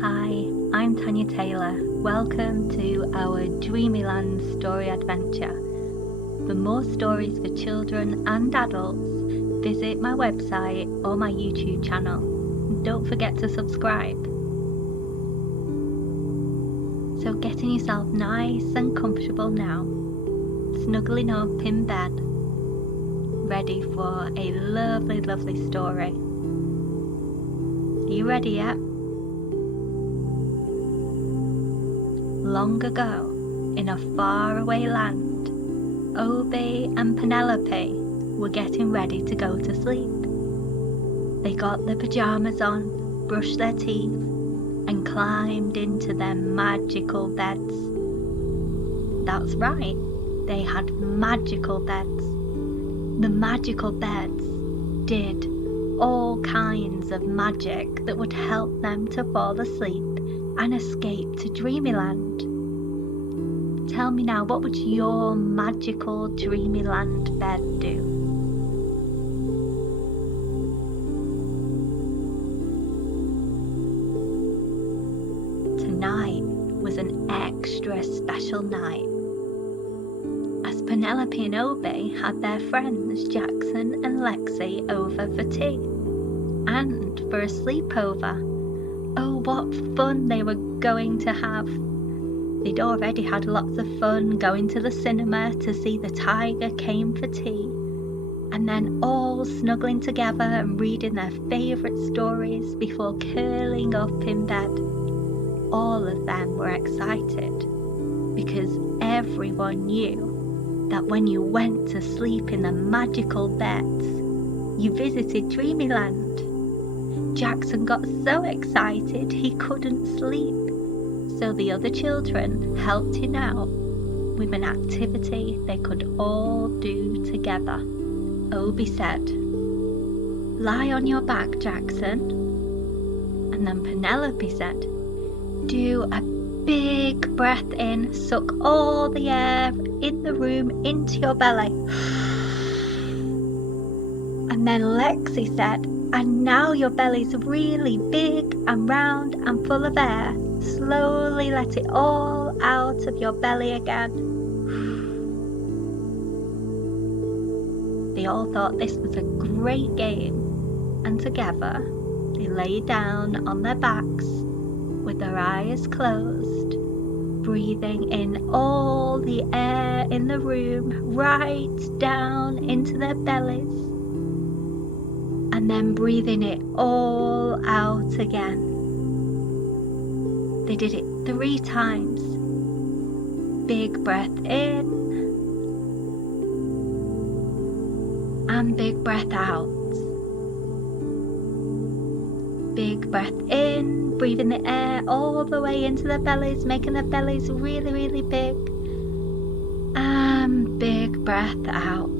Hi, I'm Tania Taylor. Welcome to our Dreamyland story adventure. For more stories for children and adults, visit my website or my YouTube channel. Don't forget to subscribe. So getting yourself nice and comfortable now, snuggling up in bed, ready for a lovely, lovely story. Are you ready yet? Long ago, in a faraway land, Obie and Penelope were getting ready to go to sleep. They got their pajamas on, brushed their teeth, and climbed into their magical beds. That's right, they had magical beds. The magical beds did all kinds of magic that would help them to fall asleep and escape to Dreamyland. Tell me now, what would your magical Dreamyland bed do? Tonight was an extra special night, as Penelope and Obie had their friends Jackson and Lexi over for tea and for a sleepover. Oh, what fun they were going to have! They'd already had lots of fun going to the cinema to see The Tiger Came for Tea, and then all snuggling together and reading their favourite stories before curling up in bed. All of them were excited because everyone knew that when you went to sleep in the magical beds, you visited Dreamyland. Jackson got so excited he couldn't sleep, so the other children helped him out with an activity they could all do together. Obie said, "Lie on your back, Jackson." And then Penelope said, "Do a big breath in, suck all the air in the room into your belly." And then Lexi said, "And now your belly's really big and round and full of air. Slowly let it all out of your belly again." They all thought this was a great game, and together they lay down on their backs with their eyes closed, breathing in all the air in the room right down into their bellies, and then breathing it all out again. They did it 3 times. Big breath in and big breath out. Big breath in, breathing the air all the way into their bellies, making their bellies really, really big. And big breath out.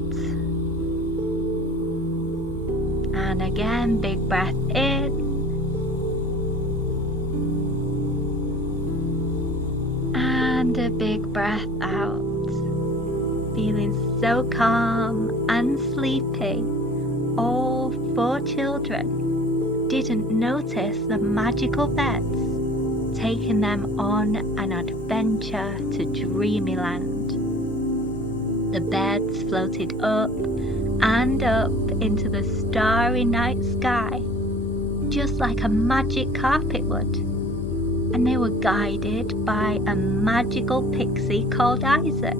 And again, big breath in. And a big breath out. Feeling so calm and sleepy, all 4 children didn't notice the magical beds taking them on an adventure to Dreamyland. The beds floated up and up into the starry night sky, just like a magic carpet would, and they were guided by a magical pixie called Isaac.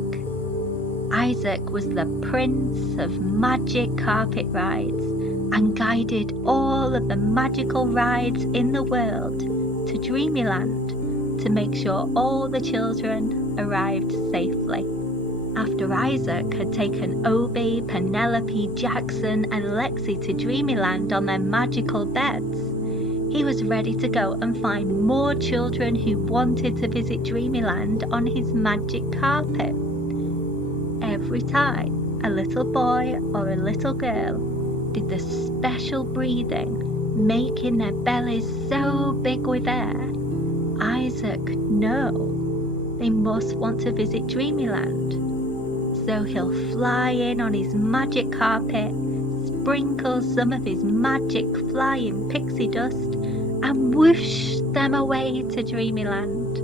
Isaac was the prince of magic carpet rides and guided all of the magical rides in the world to Dreamyland to make sure all the children arrived safely. After Isaac had taken Obie, Penelope, Jackson and Lexi to Dreamyland on their magical beds, he was ready to go and find more children who wanted to visit Dreamyland on his magic carpet. Every time a little boy or a little girl did the special breathing, making their bellies so big with air, Isaac knew they must want to visit Dreamyland. So he'll fly in on his magic carpet, sprinkle some of his magic flying pixie dust, and whoosh them away to Dreamyland.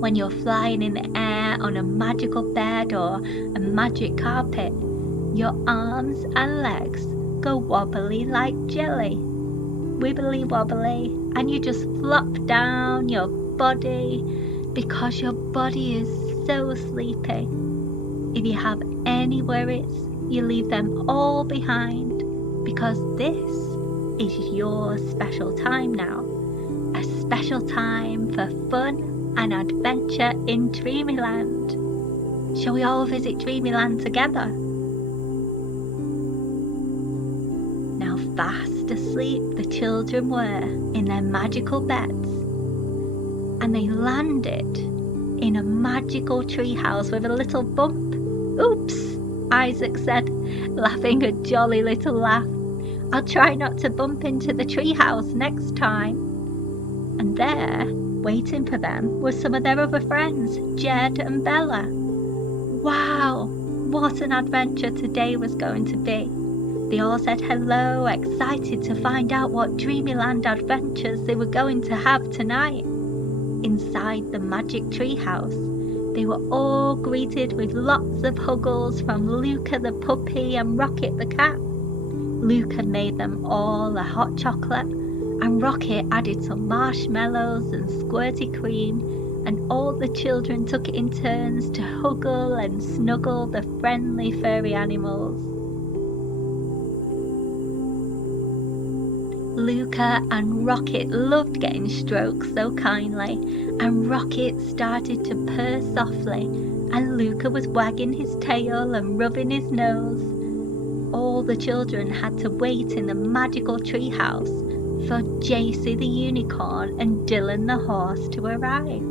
When you're flying in the air on a magical bed or a magic carpet, your arms and legs go wobbly like jelly, wibbly wobbly, and you just flop down your body because your body is so sleepy. If you have any worries, you leave them all behind because this is your special time now. A special time for fun and adventure in Dreamyland. Shall we all visit Dreamyland together? Now fast asleep the children were in their magical beds, and they landed in a magical treehouse with a little bump. Oops, Isaac said, laughing a jolly little laugh. I'll try not to bump into the treehouse next time. And there, waiting for them, were some of their other friends, Jed and Bella. Wow, what an adventure today was going to be. They all said hello, excited to find out what Dreamyland adventures they were going to have tonight. Inside the magic treehouse, they were all greeted with lots of huggles from Luca the puppy and Rocket the cat. Luca made them all a hot chocolate, and Rocket added some marshmallows and squirty cream, and all the children took it in turns to huggle and snuggle the friendly furry animals. Luca and Rocket loved getting stroked so kindly, and Rocket started to purr softly, and Luca was wagging his tail and rubbing his nose. All the children had to wait in the magical treehouse for JC the unicorn and Dylan the horse to arrive.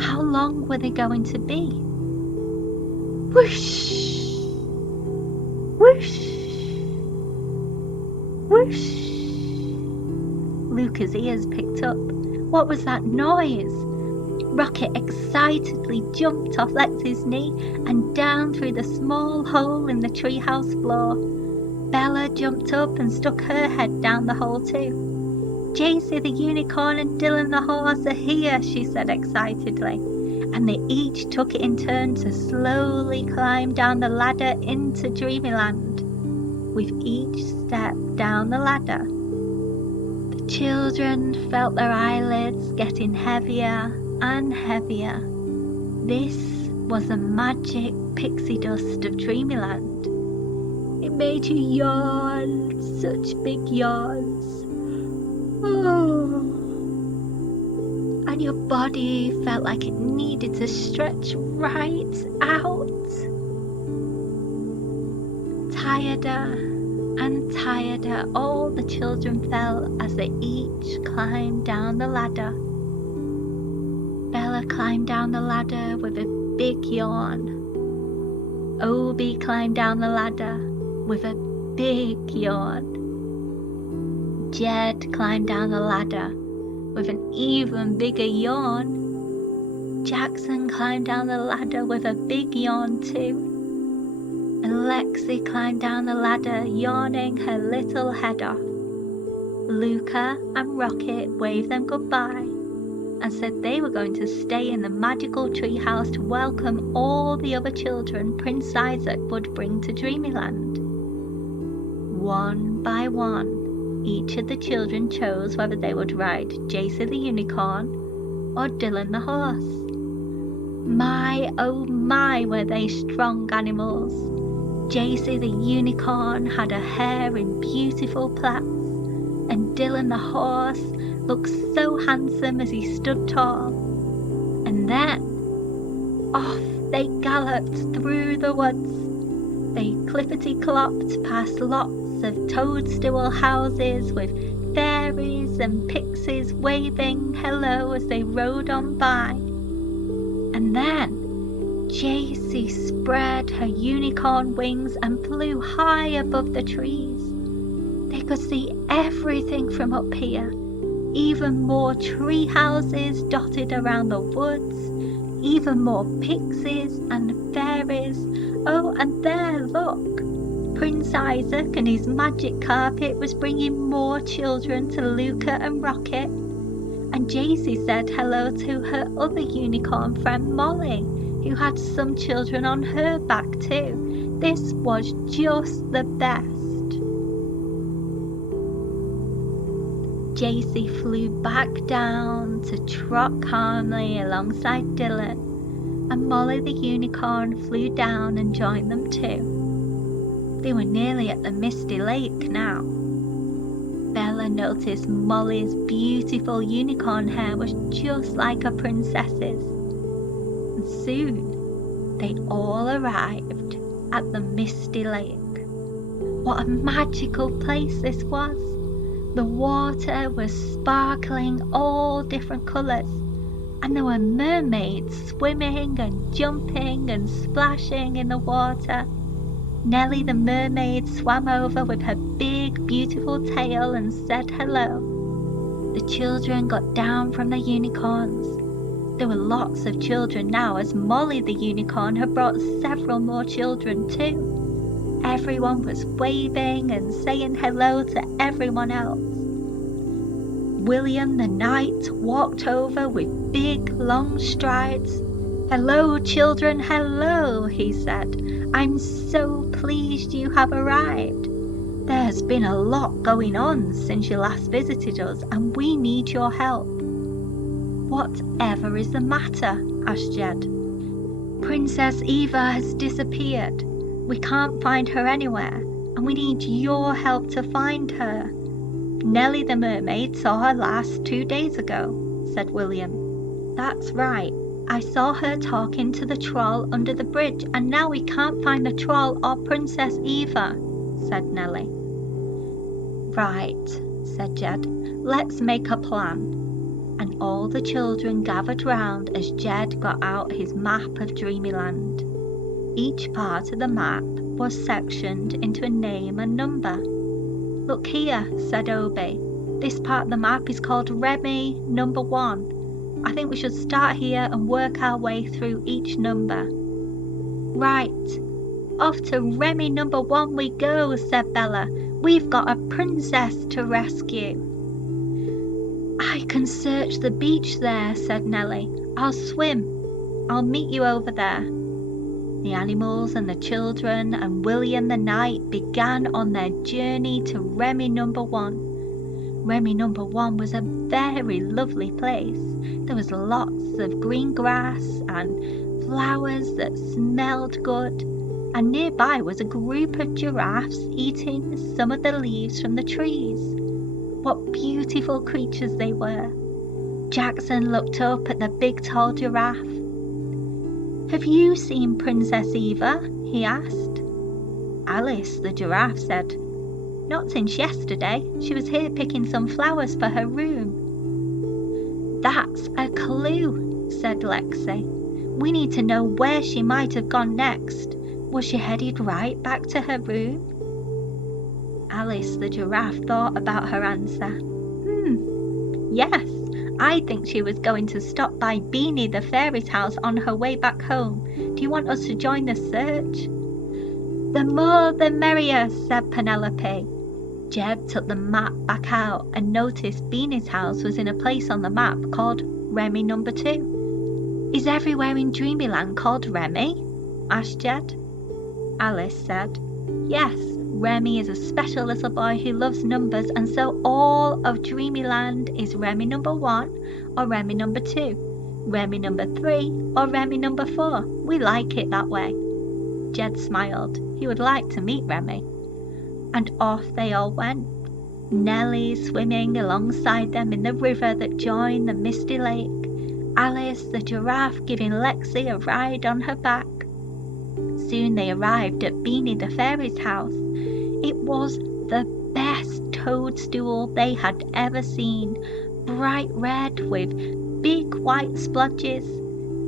How long were they going to be? Whoosh! Whoosh! Whoosh! Luca's ears picked up. What was that noise? Rocket excitedly jumped off Lex's knee and down through the small hole in the treehouse floor. Bella jumped up and stuck her head down the hole too. JC the unicorn and Dylan the horse are here, she said excitedly, and they each took it in turn to slowly climb down the ladder into Dreamyland. With each step down the ladder, the children felt their eyelids getting heavier and heavier. This was the magic pixie dust of Dreamyland. It made you yawn, such big yawns. Oh. And your body felt like it needed to stretch right out. Tireder and tireder all the children felt as they each climbed down the ladder. Bella climbed down the ladder with a big yawn. Obi climbed down the ladder with a big yawn. Jed climbed down the ladder with an even bigger yawn. Jackson climbed down the ladder with a big yawn too. And Lexi climbed down the ladder yawning her little head off. Luca and Rocket waved them goodbye and said they were going to stay in the magical treehouse to welcome all the other children Prince Isaac would bring to Dreamyland. One by one, each of the children chose whether they would ride JC the unicorn or Dylan the horse. My, oh my, were they strong animals. JC the unicorn had her hair in beautiful plaits, and Dylan the horse looked so handsome as he stood tall. And then, off they galloped through the woods. They clippity-clopped past lots of toadstool houses with fairies and pixies waving hello as they rode on by. And then JC spread her unicorn wings and flew high above the trees. They could see everything from up here, even more tree houses dotted around the woods, even more pixies and fairies. Oh, and there, look, Prince Isaac and his magic carpet was bringing more children to Luca and Rocket. And Jaycee said hello to her other unicorn friend Molly, who had some children on her back too. This was just the best. Jaycee flew back down to trot calmly alongside Dylan, and Molly the unicorn flew down and joined them too. They were nearly at the misty lake now. Bella noticed Molly's beautiful unicorn hair was just like a princess's. And soon they all arrived at the misty lake. What a magical place this was! The water was sparkling all different colours, and there were mermaids swimming and jumping and splashing in the water. Nellie the mermaid swam over with her big beautiful tail and said hello. The children got down from the unicorns. There were lots of children now, as Molly the unicorn had brought several more children too. Everyone was waving and saying hello to everyone else. William the knight walked over with big long strides. "Hello, children, hello," he said. "I'm so pleased you have arrived. There's been a lot going on since you last visited us, and we need your help." "Whatever is the matter?" asked Jed. "Princess Eva has disappeared. We can't find her anywhere, and we need your help to find her. Nellie the mermaid saw her last 2 days ago," said William. "That's right. I saw her talking to the troll under the bridge, and now we can't find the troll or Princess Eva," said Nellie. "Right," said Jed. "Let's make a plan." And all the children gathered round as Jed got out his map of Dreamyland. Each part of the map was sectioned into a name and number. "Look here," said Obi. "This part of the map is called Remy number 1. I think we should start here and work our way through each number." "Right. Off to Remy number 1 we go," said Bella. "We've got a princess to rescue." "I can search the beach there," said Nellie. "I'll swim. I'll meet you over there." The animals and the children and William the knight began on their journey to Remy number 1. Remy number 1 was a very lovely place. There was lots of green grass and flowers that smelled good, and nearby was a group of giraffes eating some of the leaves from the trees. What beautiful creatures they were! Jackson looked up at the big tall giraffe. "Have you seen Princess Eva?" he asked. Alice the giraffe said, "Not since yesterday. She was here picking some flowers for her room." "That's a clue," said Lexi. "We need to know where she might have gone next. Was she headed right back to her room?" Alice the giraffe thought about her answer. Yes, I think she was going to stop by Beanie the fairy's house on her way back home. Do you want us to join the search?" "The more the merrier," said Penelope. Jed took the map back out and noticed Beanie's house was in a place on the map called Remy number 2. "Is everywhere in Dreamyland called Remy?" asked Jed. Alice said, "Yes, Remy is a special little boy who loves numbers, and so all of Dreamyland is Remy number 1 or Remy number 2, Remy number 3 or Remy number 4. We like it that way." Jed smiled. He would like to meet Remy. And off they all went. Nellie swimming alongside them in the river that joined the misty lake. Alice the giraffe giving Lexi a ride on her back. Soon they arrived at Beanie the fairy's house. It was the best toadstool they had ever seen, bright red with big white splodges,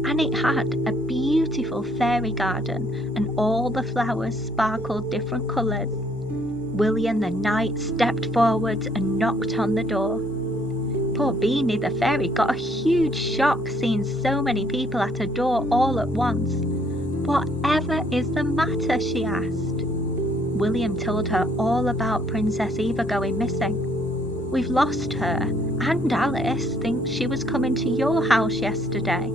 and it had a beautiful fairy garden, and all the flowers sparkled different colours. William the knight stepped forward and knocked on the door. Poor Beanie the fairy got a huge shock seeing so many people at her door all at once. "Whatever is the matter?" she asked. William told her all about Princess Eva going missing. We've lost her, and Alice thinks she was coming to your house yesterday.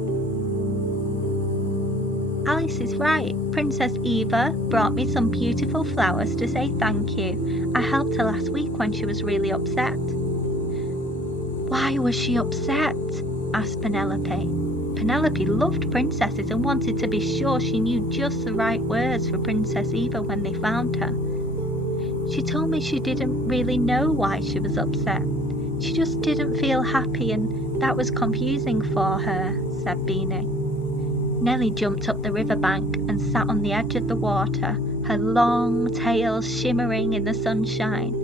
Alice is right. Princess Eva brought me some beautiful flowers to say thank you. I helped her last week when she was really upset. Why was she upset? Asked Penelope. Penelope loved princesses and wanted to be sure she knew just the right words for Princess Eva when they found her. She told me she didn't really know why she was upset. She just didn't feel happy and that was confusing for her, said Beanie. Nellie jumped up the riverbank and sat on the edge of the water, her long tail shimmering in the sunshine.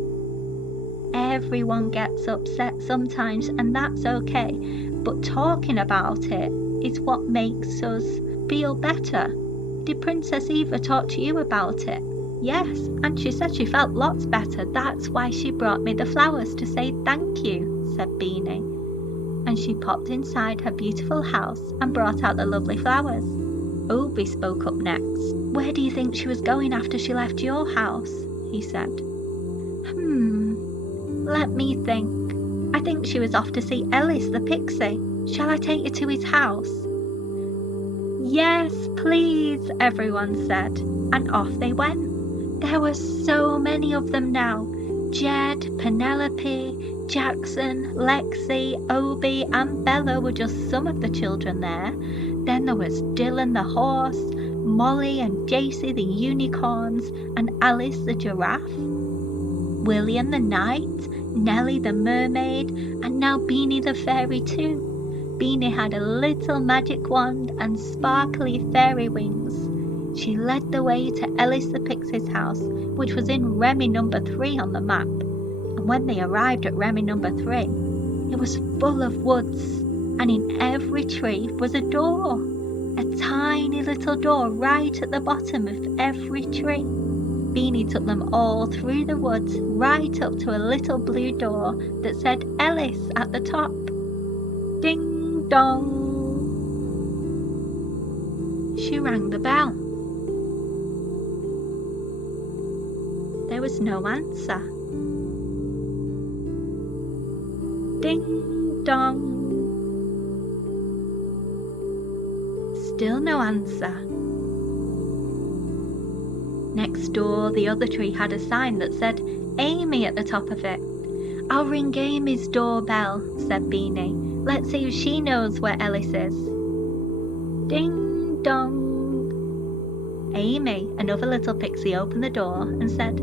Everyone gets upset sometimes and that's okay, but talking about it is what makes us feel better. Did Princess Eva talk to you about it? Yes, and she said she felt lots better. That's why she brought me the flowers to say thank you, said Beanie. And she popped inside her beautiful house and brought out the lovely flowers. Obie spoke up next. Where do you think she was going after she left your house? He said. Let me think. I think she was off to see Ellis the pixie. Shall I take you to his house? Yes, please, everyone said, and off they went. There were so many of them now. Jed, Penelope, Jackson, Lexi, Obie and Bella were just some of the children there. Then there was Dylan the horse, Molly and Jacy the unicorns, and Alice the giraffe. William the knight, Nellie the mermaid, and now Beanie the fairy too. Beanie had a little magic wand and sparkly fairy wings. She led the way to Ellis the pixie's house, which was in Remy number 3 on the map. And when they arrived at Remy number 3, it was full of woods, and in every tree was a door. A tiny little door right at the bottom of every tree. Beanie took them all through the woods right up to a little blue door that said Ellis at the top. Ding dong! She rang the bell. There was no answer. Ding dong! Still no answer. Next door, the other tree had a sign that said Amy at the top of it. I'll ring Amy's doorbell, said Beanie. Let's see if she knows where Ellis is. Ding dong. Amy, another little pixie, opened the door and said,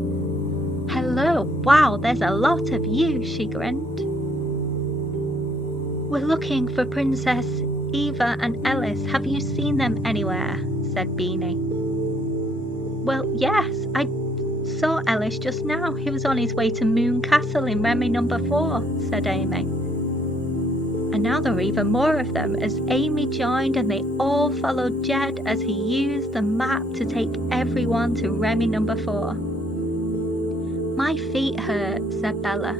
Hello, wow, there's a lot of you, she grinned. We're looking for Princess Eva and Ellis. Have you seen them anywhere? Said Beanie. Well, yes, I saw Ellis just now. He was on his way to Moon Castle in Remy number 4, said Amy. And now there were even more of them as Amy joined and they all followed Jed as he used the map to take everyone to Remy number 4. My feet hurt, said Bella.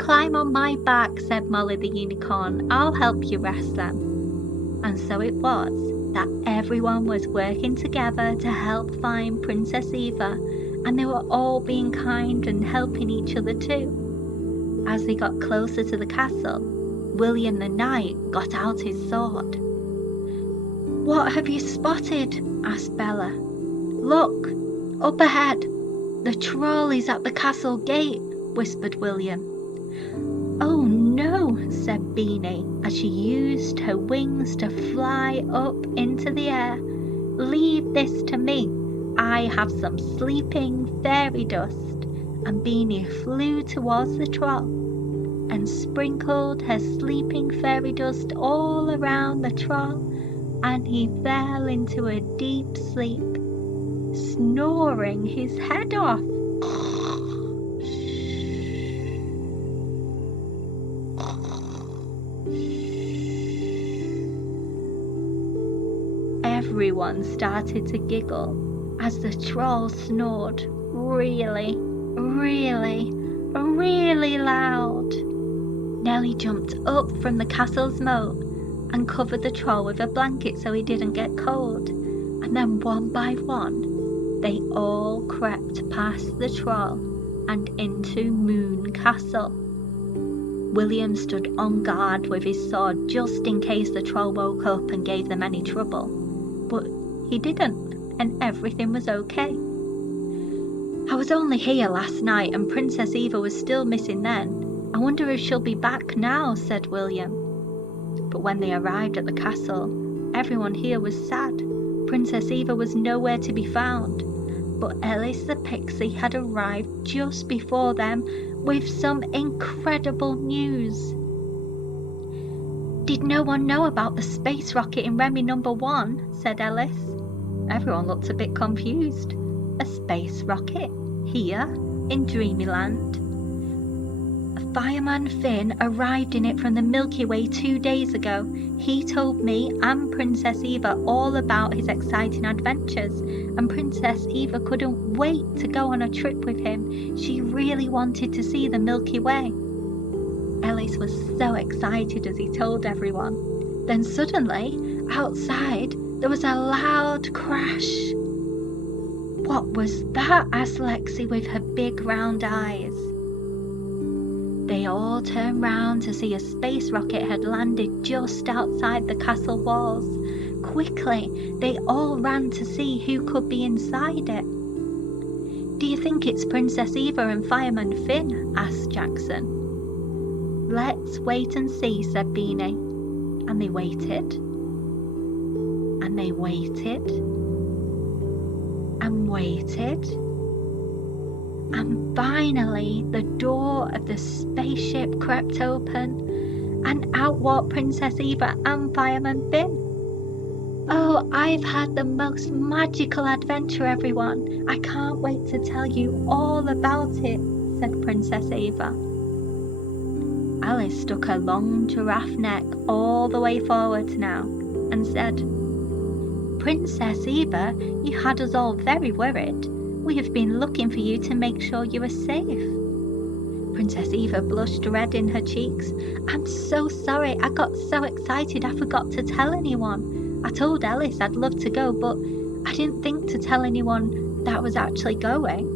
Climb on my back, said Molly the unicorn. I'll help you rest them. And so it was that everyone was working together to help find Princess Eva, and they were all being kind and helping each other too. As they got closer to the castle, William the knight got out his sword. What have you spotted? Asked Bella. Look, up ahead. The troll is at the castle gate, whispered William. Oh no, said Beanie as she used her wings to fly up into the air. Leave this to me. I have some sleeping fairy dust. And Beanie flew towards the troll and sprinkled her sleeping fairy dust all around the troll, and he fell into a deep sleep, snoring his head off. Everyone started to giggle as the troll snored really, really, really loud. Nellie jumped up from the castle's moat and covered the troll with a blanket so he didn't get cold. And then one by one, they all crept past the troll and into Moon Castle. William stood on guard with his sword just in case the troll woke up and gave them any trouble, but he didn't, and everything was okay. I was only here last night and Princess Eva was still missing then. I wonder if she'll be back now, said William. But when they arrived at the castle, everyone here was sad. Princess Eva was nowhere to be found. But Ellis the Pixie had arrived just before them with some incredible news. Did no one know about the space rocket in Remy number 1? Said Ellis. Everyone looked a bit confused. A space rocket? Here? In Dreamyland? Fireman Finn arrived in it from the Milky Way 2 days ago. He told me and Princess Eva all about his exciting adventures, and Princess Eva couldn't wait to go on a trip with him. She really wanted to see the Milky Way. Ellis was so excited as he told everyone. Then suddenly, outside, there was a loud crash. What was that? Asked Lexi with her big round eyes. They all turned round to see a space rocket had landed just outside the castle walls. Quickly, they all ran to see who could be inside it. Do you think it's Princess Eva and Fireman Finn? Asked Jackson. Let's wait and see, said Beanie. And they waited. And they waited. And waited. And finally, the door of the spaceship crept open, and out walked Princess Eva and Fireman Finn. Oh, I've had the most magical adventure, everyone. I can't wait to tell you all about it, said Princess Eva. Alice stuck her long giraffe neck all the way forward now and said, Princess Eva, you had us all very worried. We have been looking for you to make sure you are safe. Princess Eva blushed red in her cheeks. I'm so sorry. I got so excited I forgot to tell anyone. I told Ellis I'd love to go, but I didn't think to tell anyone that I was actually going.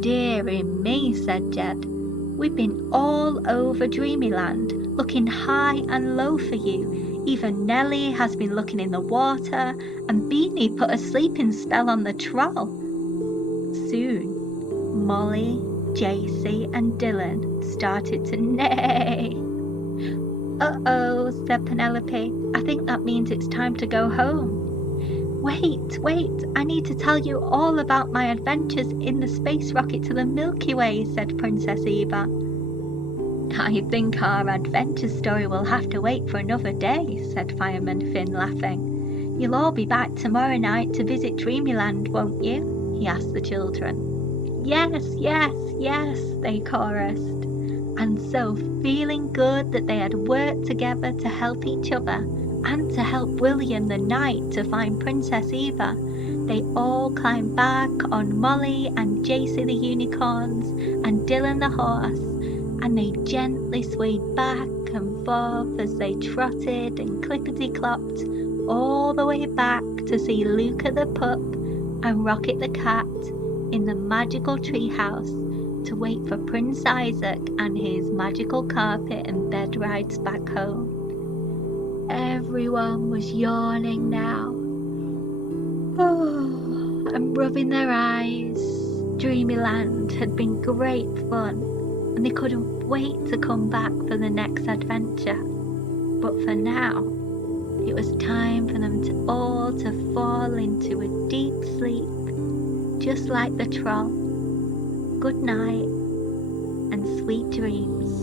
Dearie me, said Jed. We've been all over Dreamyland, looking high and low for you. Even Nellie has been looking in the water, and Beanie put a sleeping spell on the troll. Soon, Molly, JC and Dylan started to neigh. Uh-oh, said Penelope. I think that means it's time to go home. Wait, I need to tell you all about my adventures in the space rocket to the Milky Way, said Princess Eva. I think our adventure story will have to wait for another day, said Fireman Finn, laughing. You'll all be back tomorrow night to visit Dreamyland, won't you? He asked the children. Yes, they chorused. And so, feeling good that they had worked together to help each other and to help William the Knight to find Princess Eva, they all climbed back on Molly and JC the unicorns and Dylan the horse, and they gently swayed back and forth as they trotted and clickety-clopped all the way back to see Luca the pup and Rocket the cat in the magical treehouse to wait for Prince Isaac and his magical carpet and bed rides back home. Everyone was yawning now. Oh, and rubbing their eyes. Dreamyland had been great fun, and they couldn't wait to come back for the next adventure. But for now, it was time for them all to fall into a deep sleep, just like the troll. Good night and sweet dreams.